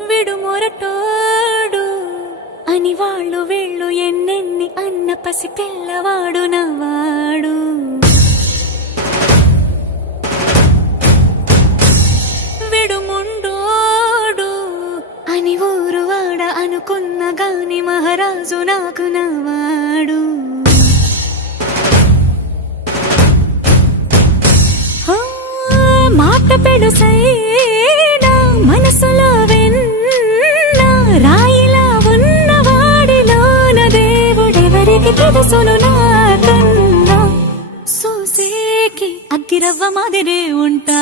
విడుమొరటోడు అని వాళ్ళు వీళ్ళు ఎన్నెన్ని అన్న పసి పిల్లవాడు నవ్వాడు. విడుముండోడు అని ఊరు వాడ అనుకున్న గాని మహారాజు నాకు నవ్వాడు. మాట పెడుసైనా మనసులో వెన్న రాయిలా ఉన్నవాడిలోన దేవుడెవరికి తెలుసును నాకన్నా. సూసేకి అగ్గిరవ్వ మాదిరే ఉంటా.